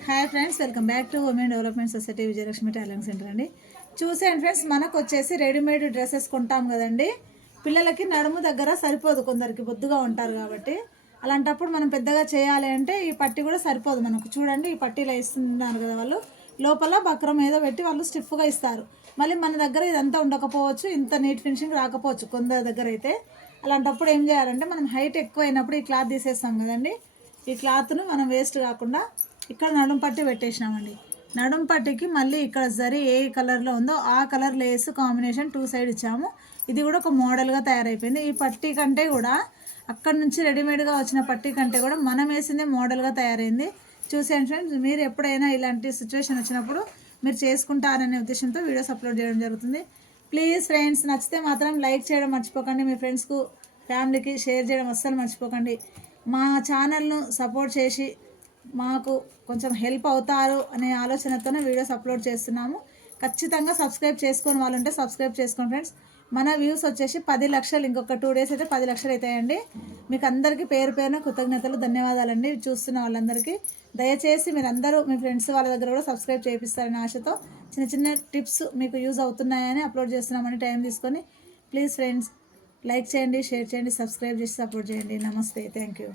Hi friends welcome back to women development society Vijayalakshmi talent centre అండి. చూసేయండి friends మనకు వచ్చేసి రెడీమేడ్ డ్రెస్సెస్ కొంటాం కదండి. పిల్లలకి నడుము దగ్గర సరిపోదు కొందరికి బొద్దుగా ఉంటారు కాబట్టి. అలాంటప్పుడు మనం పెద్దగా చేయాలి అంటే ఈ పట్టి కూడా సరిపోదు మనకు. చూడండి ఈ పట్టీలో ఇస్తున్నారు కదా వాళ్ళు. లోపల బక్రం ఏదో పెట్టి వాళ్ళు స్టిఫ్గా ఇస్తారు. మళ్ళీ మన దగ్గర ఇదంతా ఉండకపోవచ్చు ఇంత నీట్ ఫినిషింగ్ రాకపోవచ్చు కొందరి దగ్గర అయితే. అలాంటప్పుడు ఏం చేయాలంటే మనం హైట్ ఎక్కువ అయినప్పుడు ఈ క్లాత్ తీసేస్తాం కదండి. ఈ క్లాత్ను మనం వేస్ట్ కాకుండా ఇక్కడ నడుం పట్టి పెట్టేసినామండి. నడుం పట్టికి మళ్ళీ ఇక్కడ జరి ఏ కలర్లో ఉందో ఆ colour lace combination two side ఇచ్చాము. ఇది కూడా ఒక మోడల్గా తయారైపోయింది. ఈ పట్టీ కంటే కూడా అక్కడ నుంచి రెడీమేడ్గా వచ్చిన పట్టీ కంటే కూడా మనం వేసిందే మోడల్గా తయారైంది. చూసేయండి ఫ్రెండ్స్ మీరు ఎప్పుడైనా ఇలాంటి సిచ్యువేషన్ వచ్చినప్పుడు మీరు చేసుకుంటారనే ఉద్దేశంతో వీడియోస్ అప్లోడ్ చేయడం జరుగుతుంది. ప్లీజ్ ఫ్రెండ్స్ నచ్చితే మాత్రం లైక్ చేయడం మర్చిపోకండి. మీ ఫ్రెండ్స్కు ఫ్యామిలీకి షేర్ చేయడం అస్సలు మర్చిపోకండి. మా ఛానల్ను సపోర్ట్ చేసి మాకు కొంచెం హెల్ప్ అవుతారు అనే ఆలోచనతోనే వీడియోస్ అప్లోడ్ చేస్తున్నాము. ఖచ్చితంగా సబ్స్క్రైబ్ చేసుకొని వాళ్ళు ఉంటే సబ్స్క్రైబ్ చేసుకోండి ఫ్రెండ్స్ మన వ్యూస్ వచ్చేసి పది లక్షలు ఇంకొక టూ డేస్ అయితే పది లక్షలు అవుతాయండి. మీకు అందరికీ పేరు పేరున కృతజ్ఞతలు ధన్యవాదాలండి చూస్తున్న వాళ్ళందరికీ. దయచేసి మీరు అందరూ మీ ఫ్రెండ్స్ వాళ్ళ దగ్గర కూడా సబ్స్క్రైబ్ చేపిస్తారనే ఆశతో చిన్న చిన్న టిప్స్ మీకు యూజ్ అవుతున్నాయని అప్లోడ్ చేస్తున్నామని టైం తీసుకొని ప్లీజ్ ఫ్రెండ్స్ లైక్ చేయండి షేర్ చేయండి సబ్స్క్రైబ్ చేసి సపోర్ట్ చేయండి. నమస్తే. Thank you